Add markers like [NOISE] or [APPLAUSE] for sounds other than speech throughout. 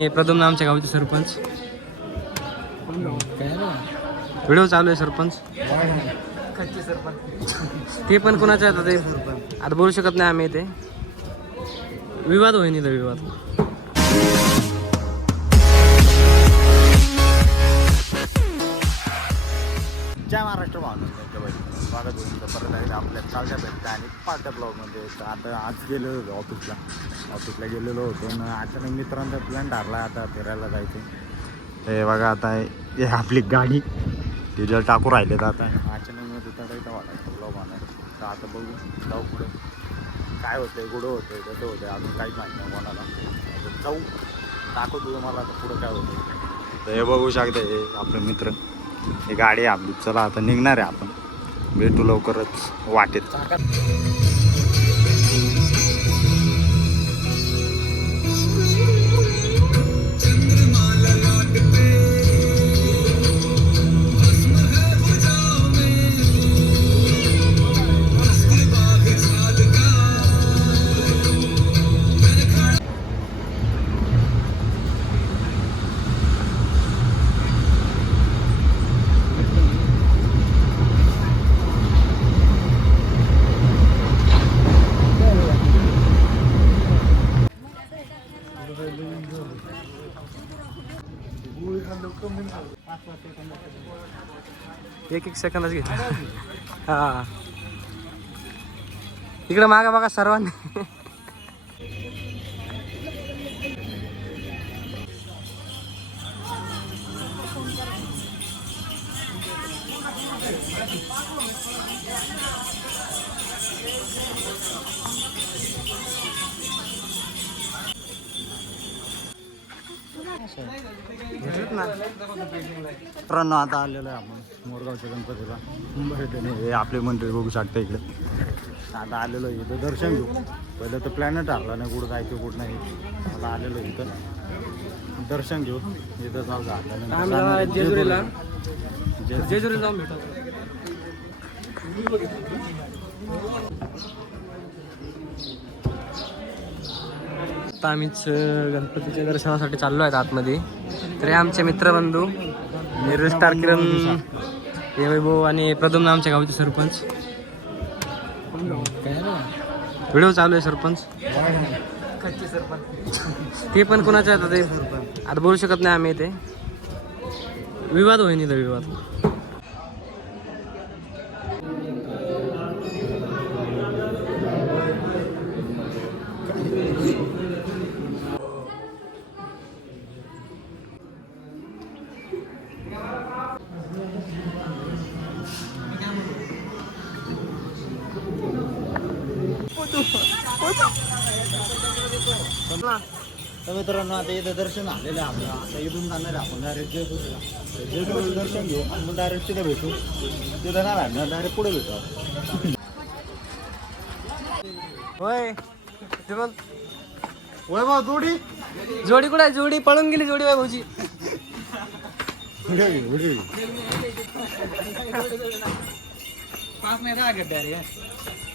हे प्रथम आमच्या गावचे सरपंच. व्हिडिओ चालू आहे सरपंच. ते पण कुणाच्या आता ते आता बोलू शकत नाही आम्ही ते विवाद होईन इथं विवाद. जय महाराष्ट्र माणूस स्वागत होईल परत आहे आपल्या चालत्या भेटतं आणि पार्ट्या ब्लॉगमध्ये. तर आता आज गेलेलो होतो ऑफिसला. ऑफिसला गेलेलो होतो आणि अचानक मित्रांचा प्लॅन ठरला आता फिरायला जायचं. हे बघा आता हे आपली गाडी. डिझेल टाकू राहिले तर आता. अचानक मध्ये तडायचा वाटायचं ब्लॉग आणायचं तर आता बघू जाऊ पुढे. काय होतंय कुठं होतं कसं होतं अजून काहीच माहिती नाही कोणाला. आता जाऊ दाखवतो मला आता पुढं काय होतं तर हे बघू शकता हे आपले मित्र. ही गाडी आपली. चला आता निघणार आहे आपण. भेटू लवकरच. वाटेत. एक एक सेकंदच घे हा. इकडे मागा बघा सर्वांनी. मित्रांनो आता आलेलो आहे आपण मोरगावच्या गणपतीला. हे आपले मंडळी बघू शकता इकडे. आता आलेलो आहे इथं दर्शन घेऊ पहिलं तर प्लॅन ठरला नाही कुठं जायचं कुठं नाही. आता आलेलो आहे इथं. दर्शन घेऊ इथं जाऊ आम्ही जेजुरीला. जे- जेजुरीला जाऊन भेटू आता आम्हीच गणपतीच्या दर्शनासाठी चाललो आहेत आतमध्ये. तरी आमचे मित्रबंधू निर्वेश स्टार किरण हे वैभव आणि प्रथम आमच्या गावचे सरपंच. व्हिडिओ चालू आहे सरपंच. ते पण कुणाच्या आता? ते आता बोलू शकत नाही आम्ही ते विवाद होईन इथं विवाद. तर मित्रांनो आता इथं दर्शन आलेलं आहे आपलं. आता इथून जाणार आहे आपण. डायरेक्ट तर जेजुरीला दर्शन घेऊ आणि मग डायरेक्ट तिथे भेटू. तिथं नाही भेटणार डायरेक्ट पुढे भेटू. होय. ते मग वैभव जोडी? जोडी कुठे जोडी पळून गेली जोडी घे व्हिडिओ घे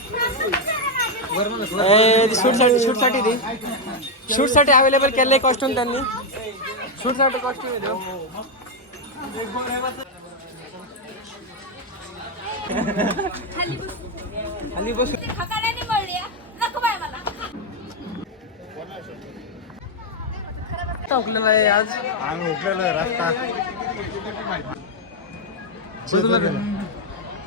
शूटसाठी शूटसाठी ती शूटसाठी अवेलेबल केलंय कॉस्ट्युम त्यांनी. शूटसाठी कॉस्ट्युम बस. हा. नको बाय मला. टाकलेलं आहे आज. आम्ही उठलेलो आहे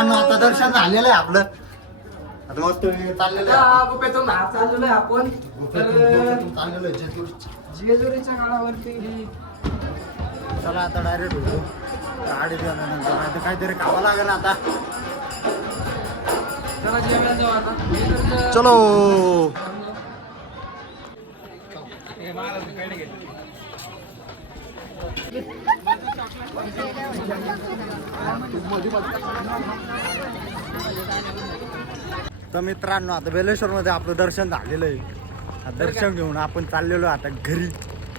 मित्रांनो आता दर्शन झालेलं आहे आपलं. आता मस्त चाललेलं आहे. गुपेतून हात चाललेलो आहे आपण. तर गुफेतून- गुफेतून चाललेलं आहे जेजूर जेजुरीच्या काळावरती चला आता डायरेक्ट होतो. गाडी नंतर नाही तर काहीतरी खावं लागेल आता. चलो. [LAUGHS] तर मित्रांनो आता बेलेश्वरमध्ये आपलं दर्शन झालेलं आहे. दर्शन घेऊन आपण चाललेलो आता घरी.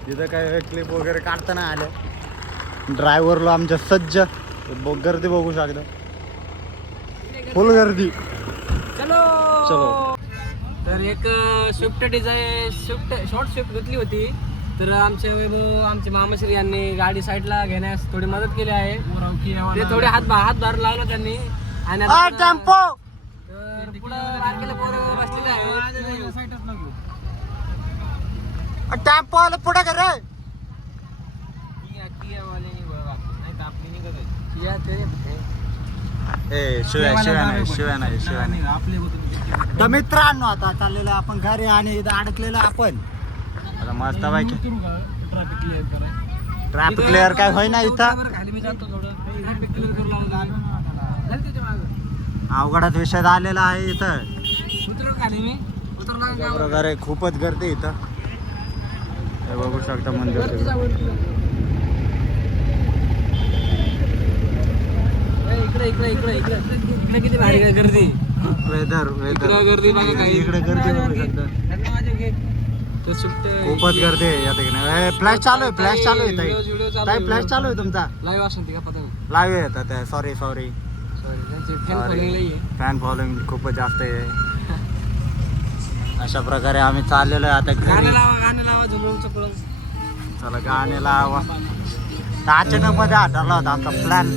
तिथं काय क्लिप वगैरे काढता नाही आलं ड्रायव्हरला आमच्या सज्ज. गर्दी बघू शकता. फुल गर्दी. चलो! चलो. तर एक Swift design Swift short Swift घेतली होती. तर आमचे वैभव आमचे मामाश्री यांनी गाडी साईडला घेण्यास थोडी मदत केली आहे. ते थोडे हात हातभार लावला त्यांनी. आणि पुढं- टेम्पो! तर पुढं बारकेले पोरं बसलेले आहेत. टेम्पो आलं पुढे का रे. या ते ए शिव्या शिव्या नाही शिव्या नाही. शिव्या नाही. तर मित्रांनो आता चाललेलं आपण घरी आणि इथं अडकलेलं आपण. आता मस्त बाकी ट्रॅफिक क्लिअर काय इथं. झालं त्याच्या मागं. अवघडात विषय आलेला आहे इथं. प्रकारे खूपच गर्दी इथं. हे बघू शकता मंदिर इकडे इकडे इकडे इकडे. किती भारी गर्दी. वेदर वेदर गर्दी बघा काही. इकडे गर्दी बघू शकता. तो सुट्ट खूपच गर्दी आहे या ठिकाणी. फ्लॅश चालू आहे फ्लॅश चालू आहे ताई. ताई फ्लॅश चालू आहे तुमचा. लाईव्ह असेल ती का? पतंग. लाईव्ह येतात sorry sorry sorry fan. Following खूपच जास्त आहे. अशा प्रकारे आम्ही चाललेलो आहे आता गाणं घरी लावा गाणं लावा झुमून चपळून चला गाणे लावा. अचानक मध्ये आठवला होता आमचा प्लॅन